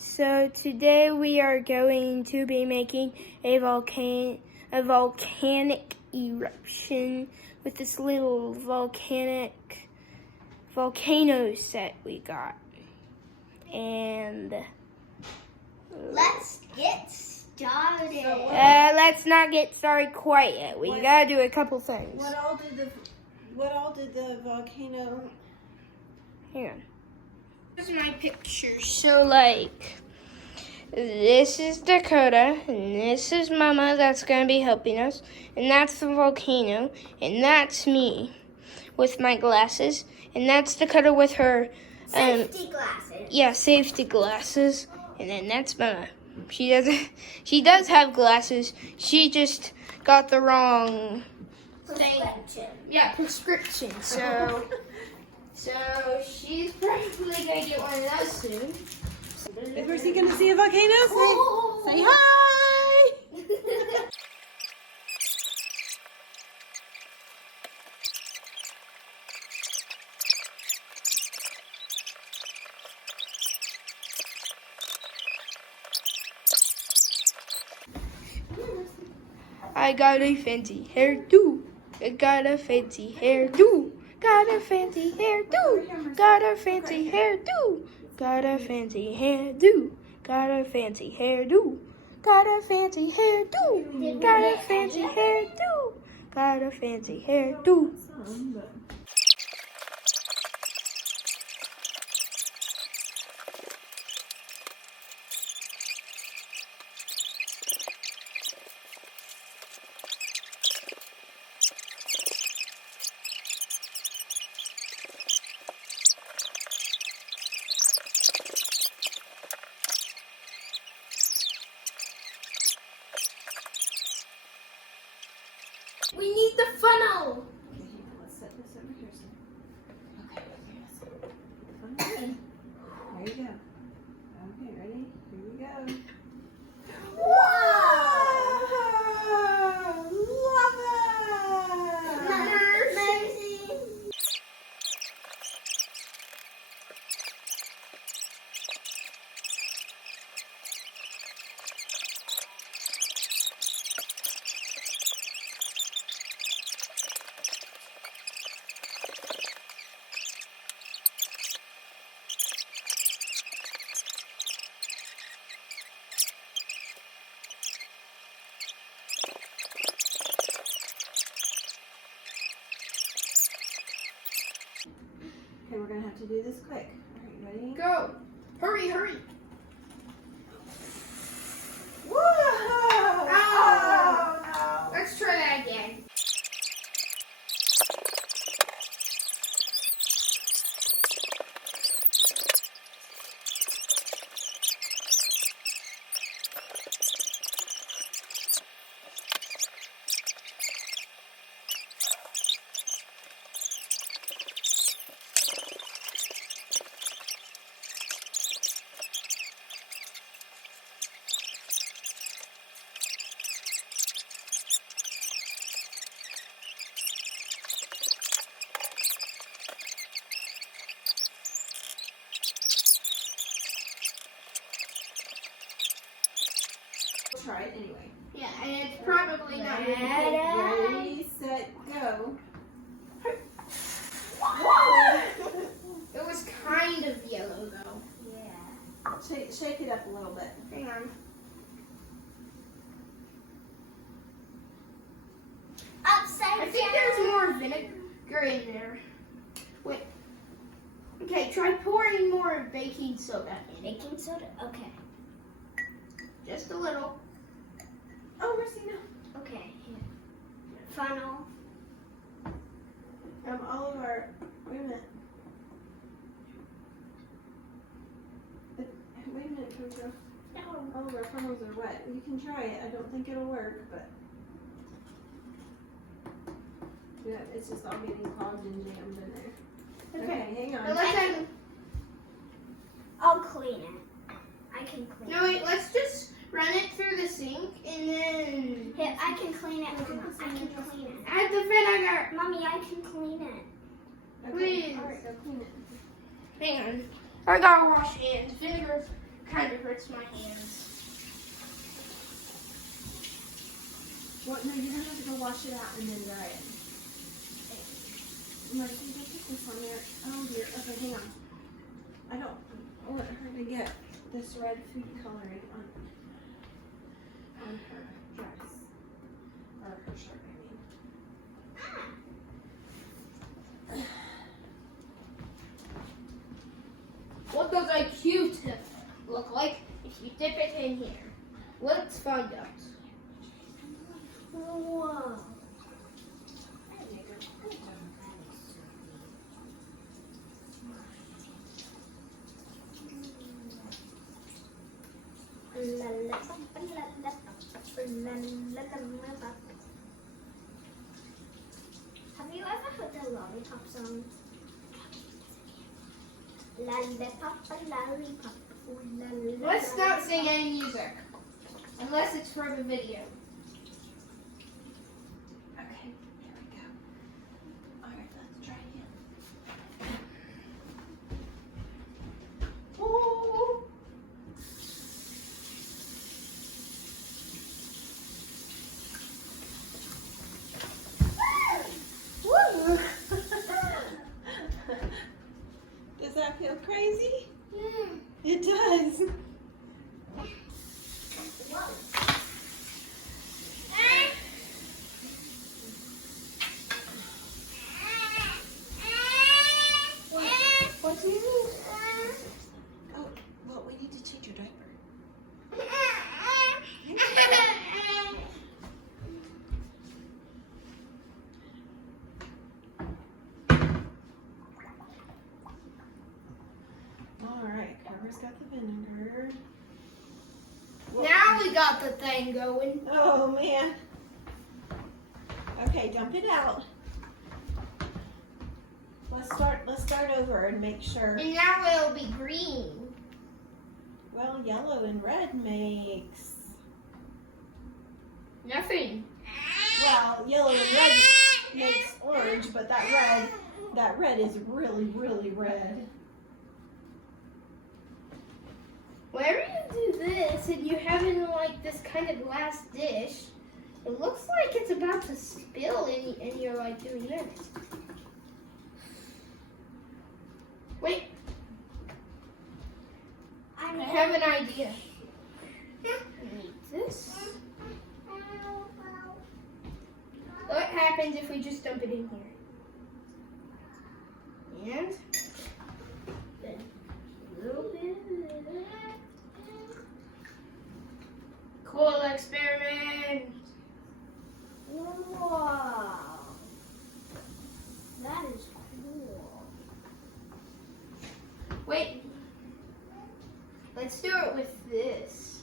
So today we are going to be making a volcanic eruption with this little volcano set we got. And let's get started. Let's not get started quite yet. We gotta do a couple things. What all did the volcano? Hang on. Here's my picture. So like, this is Dakota, and this is Mama that's gonna be helping us, and that's the volcano, and that's me with my glasses, and that's Dakota with her safety glasses. Yeah, safety glasses, and then that's Mama. She does have glasses. She just got the wrong prescription. Yeah, prescription. So she's probably gonna get one of those soon. Is he gonna see a volcano? Say hi. I got a fancy hairdo. I got a fancy hairdo. Got a fancy hairdo. Got a fancy hairdo. Got a fancy hairdo. Got a fancy hairdo. Got a fancy hairdo. Got a fancy hairdo. Got a fancy hairdo. We need the funnel. Let's set this over here. Okay. There you go. Okay, ready? Here we go. Wow! Lava! Amazing. Okay, we're gonna have to do this quick. All right, ready? Go. Hurry, hurry. Whoa! Oh, no. Let's try that again. We'll try it anyway. Yeah, and it's probably not Ready, set, go. It was kind of yellow though. Yeah. Shake it up a little bit. Hang on. Upside I think there's more vinegar in there. Wait. Okay, try pouring more baking soda in. baking soda. Okay. Just a little. Oh, Racina. Okay. Here. Funnel. All of our, wait a minute. Wait a minute, Jojo. All of our funnels are wet. You can try it. I don't think it'll work, but. Yeah, it's just all getting clogged and jammed in there. Okay, hang on. I'll clean it. I can clean No, wait, let's just run it through the sink and then it. Here, I can clean it. I can clean it. add the vinegar. Mommy, I can clean it. Okay, Please. all right, go clean it. Hang on. I gotta wash hands. Vinegar's kind of hurts my hands. Well, no, you're gonna have to go wash it out and then dry it. Marcy, don't put this on there. Oh dear. Okay, hang on. I don't want her to get this red food coloring on her dress. Or her shirt, I mean. What does a Q-tip look like if you dip it in here? Let's find out. Whoa. Have you ever heard the lollipop song? Lollipop, lollipop. Let's not sing any music. Unless it's for the video. Okay, here we go. Alright, let's try again. Oh. Does that feel crazy? Yeah. It does. What's in this? Oh, well, we need to change your diaper. Alright, Carver's got the vinegar. Now we got the thing going. Oh, man. Okay, dump it out. Let's start over and make sure. And now it'll be green. Well, yellow and red makes. Nothing. Well, yellow and red makes orange, but that red is really, really red. Whenever you do this and you have it in like this kind of glass dish, it looks like it's about to spill and you're like doing this. Wait, I have an idea. Need this. What happens if we just dump it in here? And then a little bit. Cool experiment. Wow. That is cool. Wait. Let's do it with this.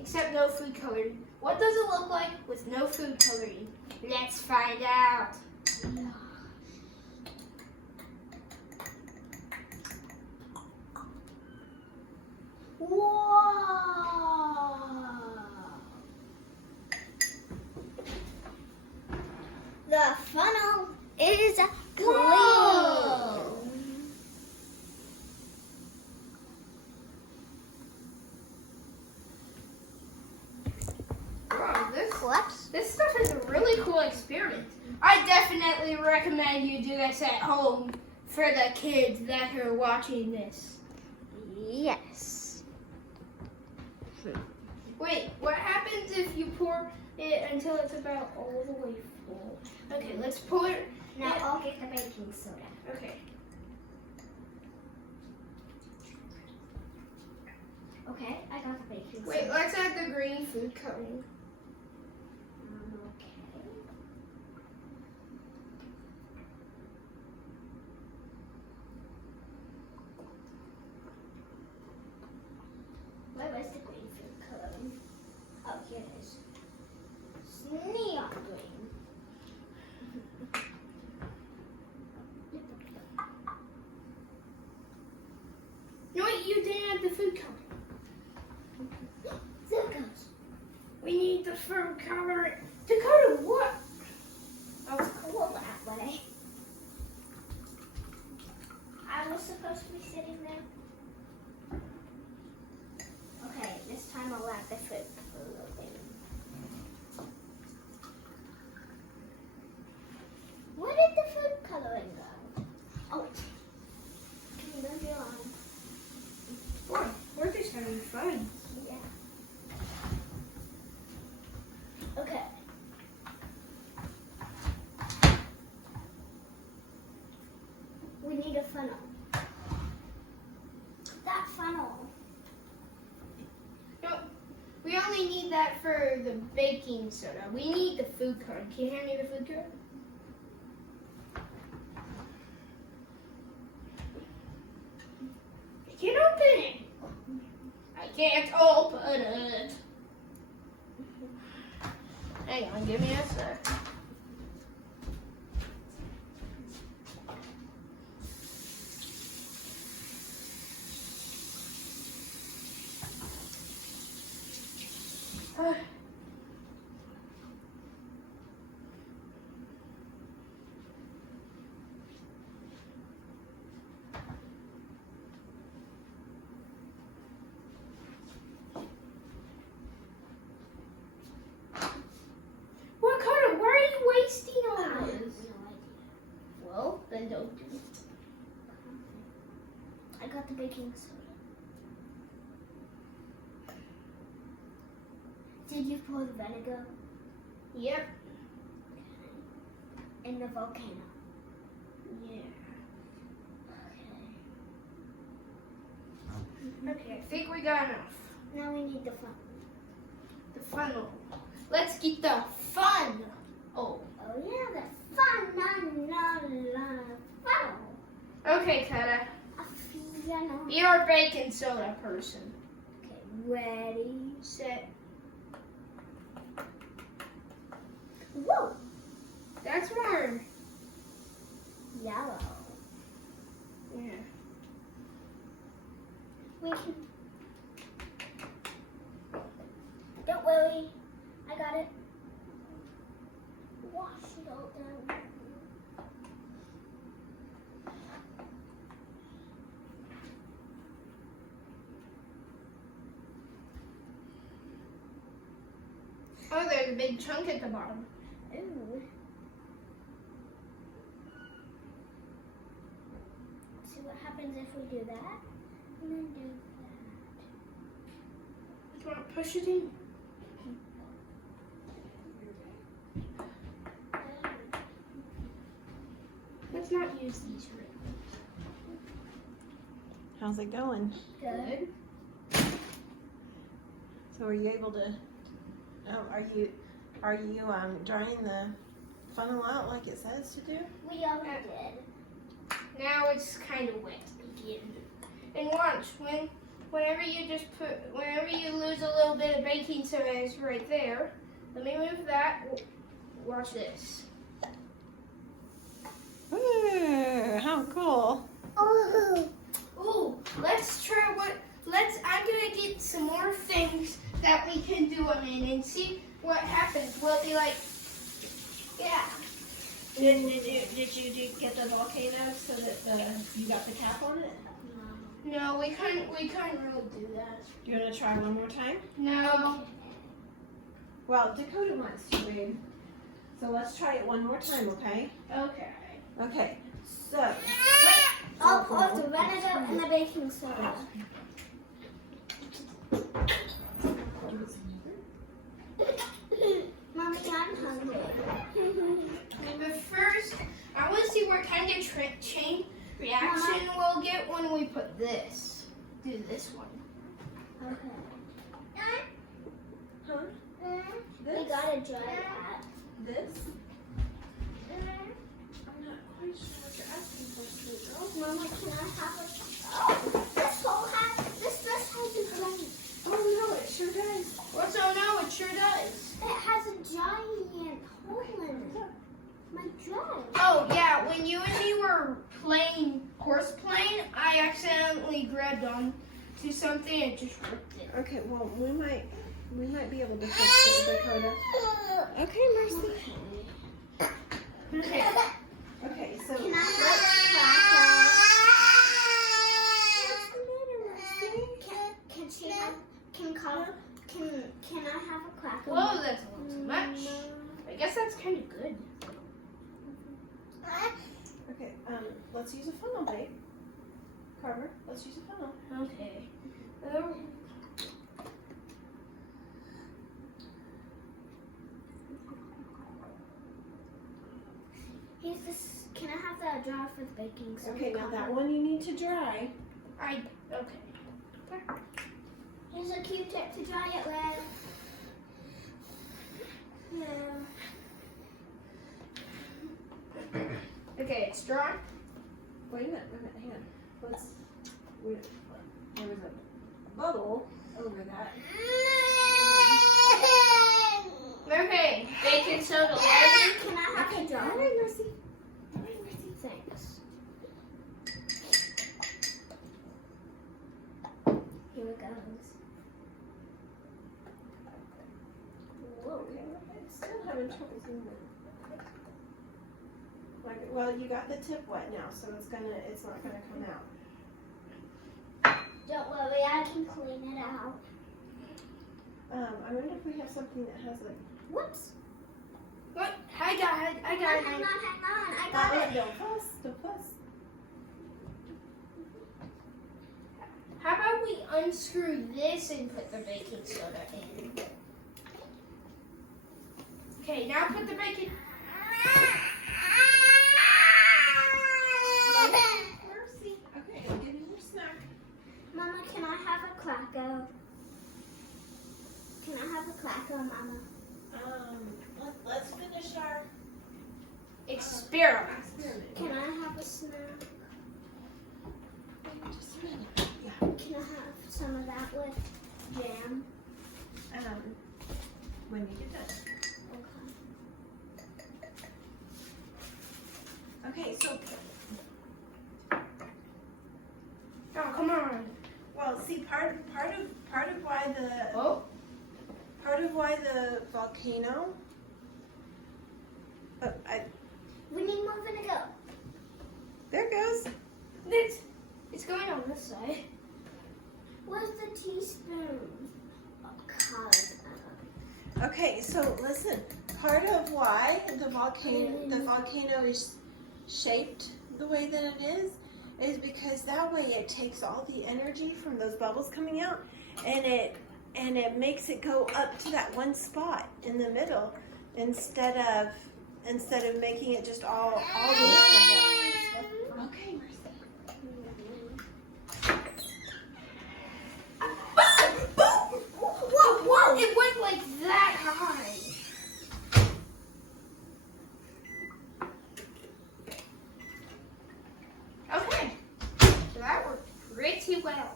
Except no food coloring. What does it look like with no food coloring? Let's find out. Wow. The funnel is clean. Wow, Whoops. this stuff is a really cool experiment. I definitely recommend you do this at home for the kids that are watching this. Yes. Wait, what happens if you pour it until it's about all the way full? Okay, let's pour it. Now I'll get the baking soda. Okay. Okay, I got the baking soda. Wait, let's add the green food coloring. Okay. Where was the green food coloring? Oh, here it is. It's neon green. No, wait, you didn't add the food coloring. There it goes. We need the food coloring. To color what? I was cool that way. I was supposed to be sitting there. having fun. Yeah. Okay. We need a funnel. That funnel. No, we only need that for the baking soda. We need the food card. Can you hand me the food card? I can't open it. I can't open it. Hang on, give me a sec. What kind of? Why are you wasting I all have this? no idea. Well, then don't do it. I got the baking soda. Did you pour the vinegar Yep. in the volcano? Yeah. Okay. Okay, I think we got enough. Now we need the funnel. The funnel. Let's get the fun. Oh. Oh yeah, the funnel. Okay, Kata. A funnel. You're a baking soda person. Okay, ready? Set. Whoa! That's more. Yellow. Yeah. We can. Don't worry, I got it. Wash it all down. Oh, there's a big chunk at the bottom. Ooh. See what happens if we do that, and then do that. You want to push it in? Let's not use these right How's it going? Good. So are you able to? Oh, are you drying the funnel out like it says to do? We already did. Now it's kind of wet again. And watch, whenever you lose a little bit of baking soda, it's right there. Let me move that. Watch this. Ooh, how cool! Oh. Ooh, let's try I'm gonna get some more things that we can do them in and see what happens. We'll be like, yeah. Did you get the volcano so that you got the cap on it? No, we couldn't really do that. You want to try one more time? No. Well, Dakota wants to, babe. So let's try it one more time, okay? Okay. Okay. So. I'll pour the vinegar and the baking soda. Mommy, I'm hungry. But first, I want to see what kind of chain reaction we'll get when we put this. Do this one. Okay. Huh? We gotta dry that. This? I'm not quite sure what you're asking for, sweet girl. Mama, can I have a... Oh, this dress has a giant... Oh no, it sure does. What's oh no, it sure does. It has a giant hole in it. My dress. Oh yeah, when you and me were playing horse playing, I accidentally grabbed on to something and just ripped it. Okay, well we might be able to fix it, Dakota. Okay, Mercy. Okay. Okay, so Can I have a cracker? Can she have... Can I have a cracker? Whoa, that's a little too much. I guess that's kind of good. okay, let's use a funnel, babe. Carver, let's use a funnel. Okay. Oh, Here's this. Can I have that jar for the baking soda? Okay, now that one you need to dry. Okay. Here's a Q-tip to dry it with. Yeah. Okay, it's dry. Wait a minute, hang on. There was a bubble over that. Okay, baking soda. Can I have a jar? All right, Mercy. Thanks. Here it goes. Whoa. Okay, I'm still having trouble seeing it. Well, you got the tip wet now, so it's not gonna come out. Don't worry, I can clean it out. I wonder if we have something that has like. Whoops. What? I got it. Hang on, I got it. Don't fuss. How about we unscrew this and put the baking soda in? Okay, now put the baking. Mercy. Okay, I'll give you your snack. Mama, can I have a cracker? Can I have a cracker, Mama? Let's finish our Experiment. experiment. Can I have a snack? Just a minute. Yeah. Can I have some of that with jam? When you get done. Okay. Okay, so Oh, come on. well, see, part of why the volcano. We need more vinegar. There it goes. It's going on this side. Where's the teaspoon? Okay, so listen. Part of why the volcano is shaped the way that it is because that way it takes all the energy from those bubbles coming out and it makes it go up to that one spot in the middle instead of making it just all the way up. Okay, Mercy. Whoa! It went like that high. Okay, so that worked pretty well.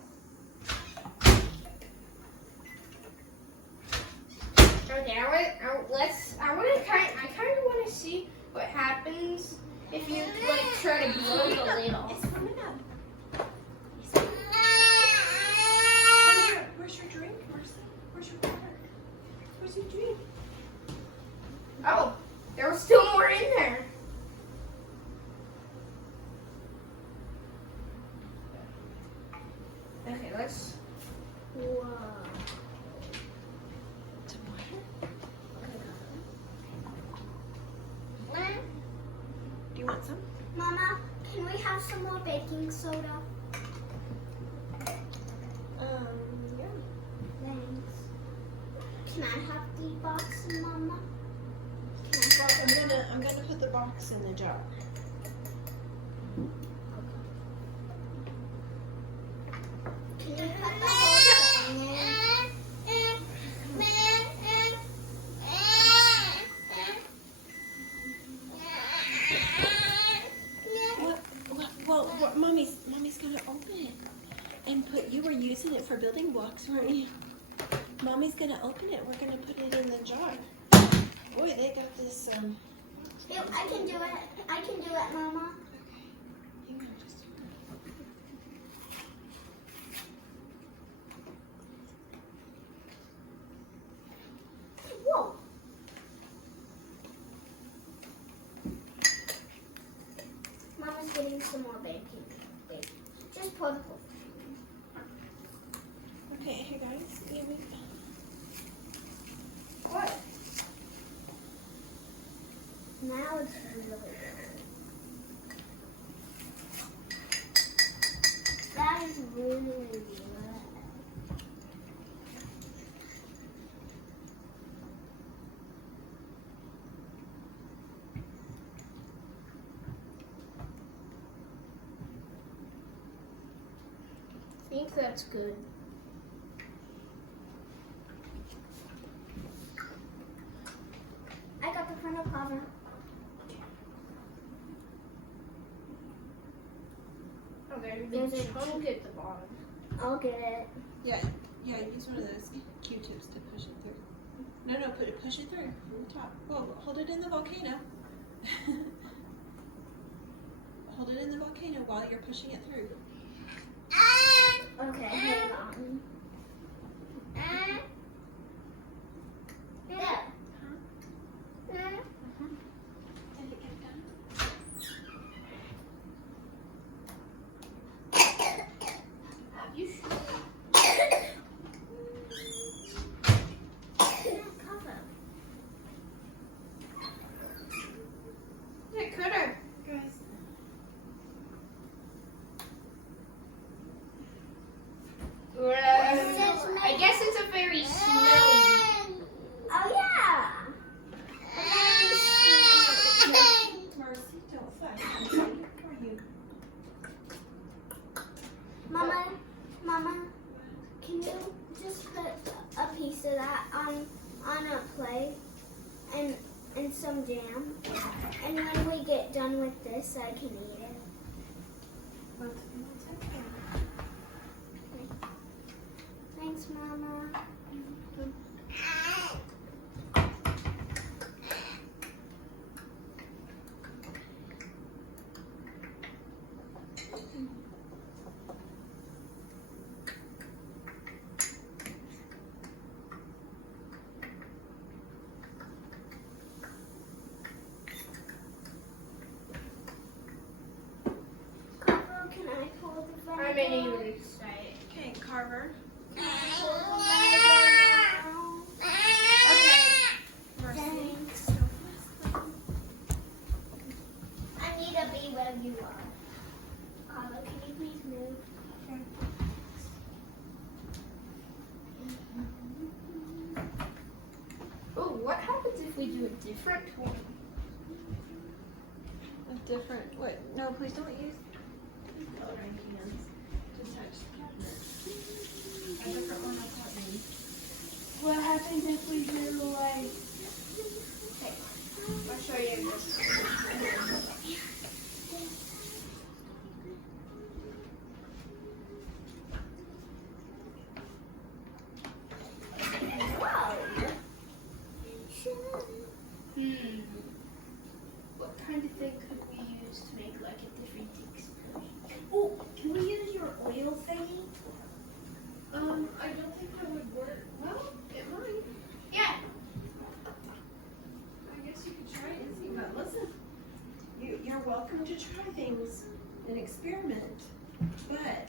Okay, I kind of want to see what happens if you like try to blow the lid off. It's coming up. Where's your drink, Mercy? Where's your water? Where's your drink? Oh, there was still more in there. Okay, let's. Whoa. Some water? Do you want some? Mama, can we have some more baking soda? Yeah. Thanks. Can I have the box, Mama? Well, I'm gonna put the box in the jar. Can you put the whole thing in? Well, Mommy's gonna open it and put. You were using it for building blocks, weren't you? Mommy's gonna open it. We're gonna put it in the jar. Boy, they got this. Yep, I can do it. I can do it, Mama. Hang on just a minute. Whoa. Mama's getting some more baking. Just pour the whole thing. Okay, here guys. Here we go. What? Now it's really good. That is really good. think that's good. I got the front cover. Okay, There's a chunk at the bottom. I'll get it. Yeah, use one of those Q-tips to push it through. No, push it through from the top. Whoa, hold it in the volcano. Hold it in the volcano while you're pushing it through. Okay, hang on. Yeah. Did it get done? Have you sure? It could have. Guys. I guess it's a very snowy. Oh yeah. Mercy, don't flash. How are you? Mama, can you just put a piece of that on a plate and some jam? And when we get done with this, I can eat it. Thanks, Mama. Carver, can I hold the I'm vinegar? in a excited. Okay, Carver. Can I hold the vinegar now? Mercy. Thanks. I need to be where you are. Carver, can you please move? Oh, what happens if we do a different one? A different, what? No, please don't use coloring hands to touch the cabinet. A different one, I thought maybe. What happens if we do like? Hey, I'll show you this. What kind of thing could we use to make like a different experience? Oh, can we use your oil thingy? I don't think that would work. Well, it might. Yeah. I guess you could try it and see. But listen, you're welcome to try things and experiment, but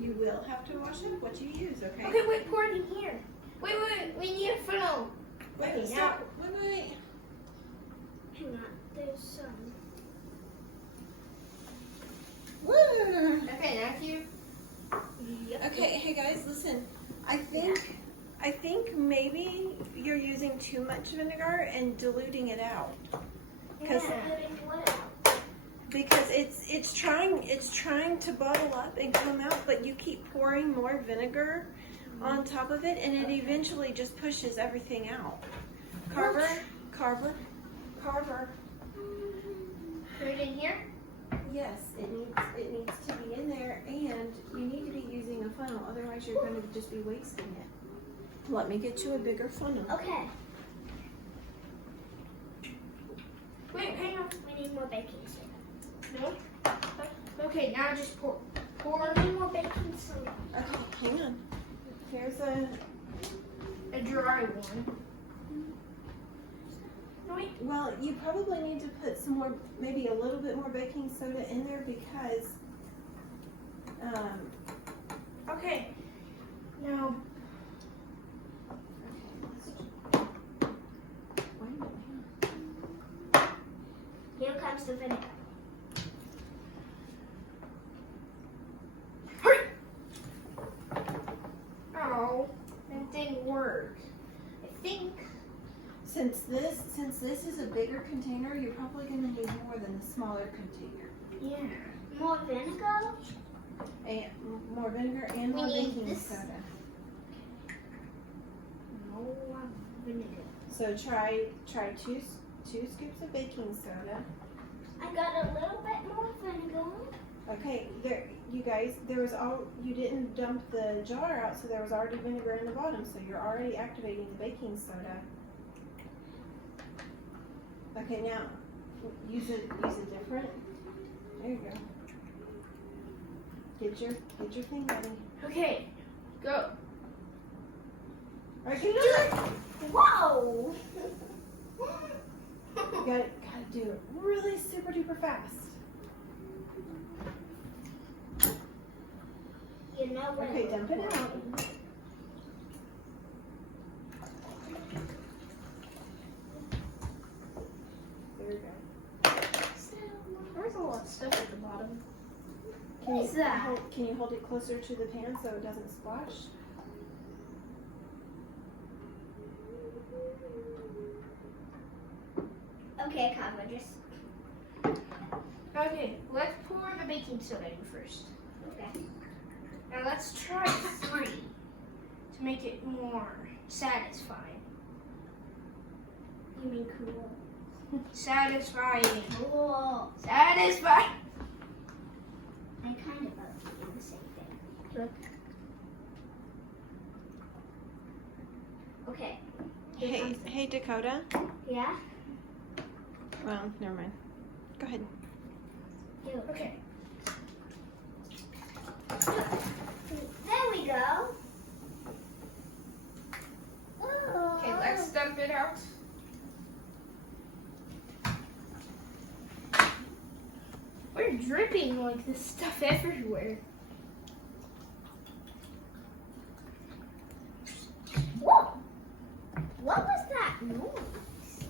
you will have to wash up what you use, okay? Okay, wait, pour it in here. Wait, we need a funnel. Wait, Okay, stop. Wait. Hang on, there's some. Woo! Okay, Matthew. Yep. Okay, hey guys, listen. I think maybe you're using too much vinegar and diluting it out. Because it's trying to bubble up and come out, but you keep pouring more vinegar on top of it, and it eventually just pushes everything out. Carver. Put it in here. Yes, it needs to be in there, and you need to be using a funnel, otherwise you're going to just be wasting it. Let me get you a bigger funnel. Okay, Wait, hang on. we need more baking soda. No. Okay, now just pour. We need more baking soda. Okay, hang on. Here's A dry one. No, wait. well, you probably need to put some more, maybe a little bit more baking soda in there because, Okay. Now. wait a minute. Here comes the vinegar. Hurry! Oh, that didn't work. I think. Since this is a bigger container, you're probably going to need more than the smaller container. Yeah. More vinegar? And more vinegar and We more need baking this. soda. More vinegar. So try two scoops of baking soda. I got a little bit more vinegar. Okay, there, you guys, you didn't dump the jar out, so there was already vinegar in the bottom, so you're already activating the baking soda. Okay, now use a different. There you go. Get your thing ready. Okay, go. All right, get it on. Whoa! You gotta do it really super duper fast. You know what? Okay, dump it out. There you go. There's a lot of stuff at the bottom. What is that? Can you hold it closer to the pan so it doesn't splash? Okay, Kava, just Okay, let's pour the baking soda in first. okay. Now let's try 3 to make it more satisfying. You mean cool? Satisfying. Cool. Satisfying. I kind of both do the same thing. Okay. Hey Dakota. Yeah. Well, never mind. Go ahead. You. Okay. There we go. Okay, let's dump it out. We're dripping like this stuff everywhere. Whoa! What was that noise?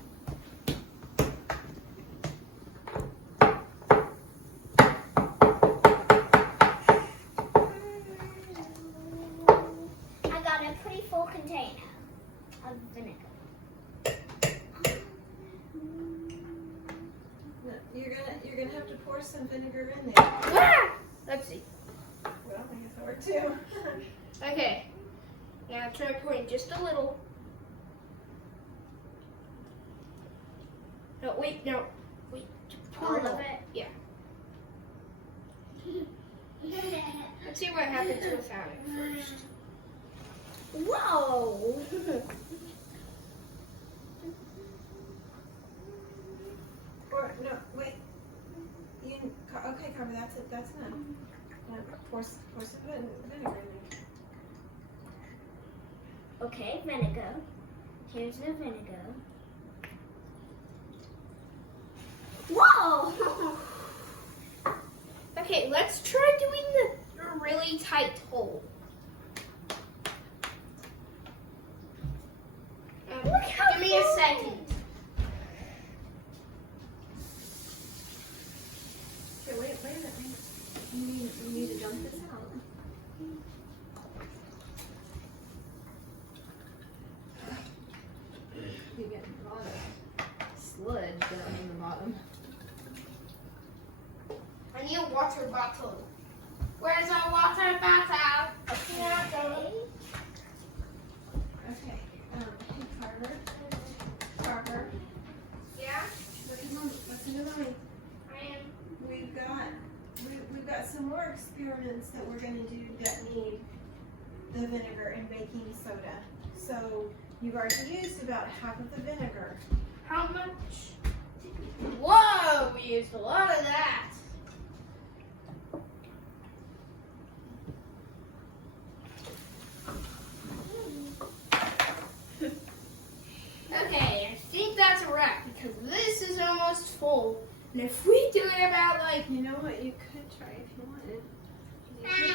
I got a pretty full container of vinegar. No, you're gonna have to pour some vinegar in there. Ah! Let's see. Well, I guess that worked too. Okay. Now try pouring just a little. No, wait, no. Wait. Pour All of it? Yeah. Let's see what happens without it first. Whoa! Or no, wait. Okay, Carver, that's it. That's enough. Now pour some vinegar in there. Okay, vinegar. Here's the vinegar. Whoa! Okay, let's try doing the really tight hole. Look how Give me a cool. second. Okay, wait a minute. You need to dump this out. You get a lot of sludge down in the bottom. I need a water bottle. Where's our water bottle? Okay. Okay. Hey, Carver. Yeah, Listen to me. I am. We've got some more experiments that we're going to do that need the vinegar and baking soda. So you've already used about half of the vinegar. How much? Whoa, we used a lot of that. Okay, I think that's a wrap because this is almost full. And if we do it about like, You know what you could try if you wanted?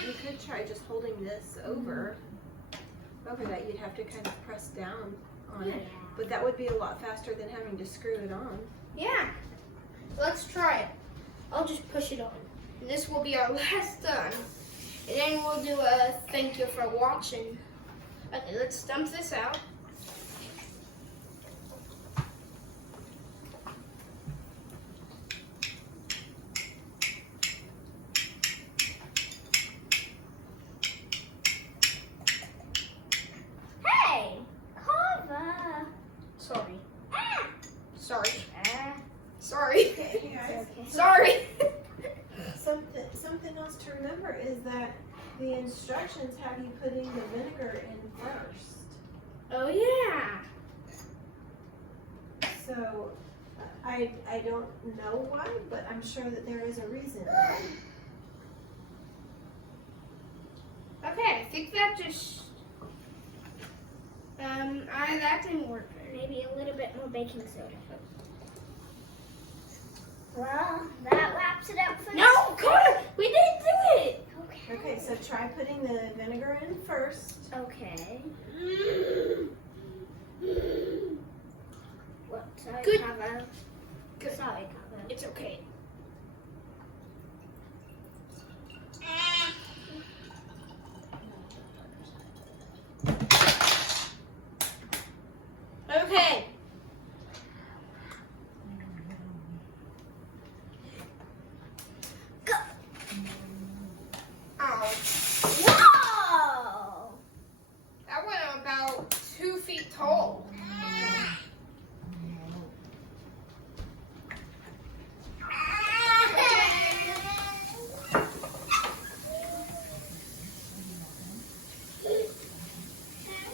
You could try just holding this over that. You'd have to kind of press down on it. But that would be a lot faster than having to screw it on. yeah, let's try it. I'll just push it on. And this will be our last done. And then we'll do a thank you for watching. Okay, let's dump this out. Okay. Sorry. Something else to remember is that the instructions have you putting the vinegar in first. Oh yeah. So I don't know why, but I'm sure that there is a reason. Okay, I think that just that didn't work. Maybe a little bit more baking soda. Well, that wraps it up for No, Connor, we didn't do it. Okay. Okay, so try putting the vinegar in first. Okay. What? Sorry, Good. Cabo. Good. Sorry, Cabo. It's okay. Okay. Go. Oh, Whoa! that went about 2 feet tall.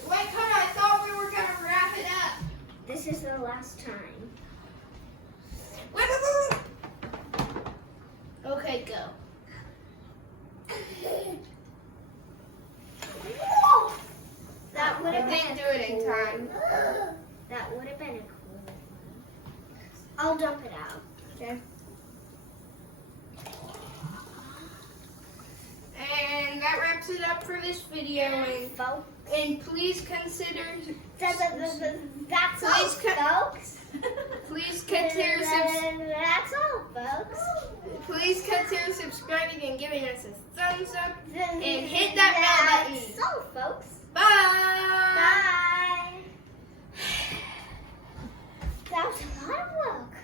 Wait, Connor, I thought we were gonna wrap it up. This is the last time. Wait. Okay, go. That would I have been didn't do it in time. That would have been a cool one. I'll dump it out. Okay. And that wraps it up for this video. And please consider. That's all, folks. Please consider That's all, folks. Please consider subscribing and giving us a thumbs up. And hit that bell button. That's all, folks. Bye. Bye. That was a lot of work.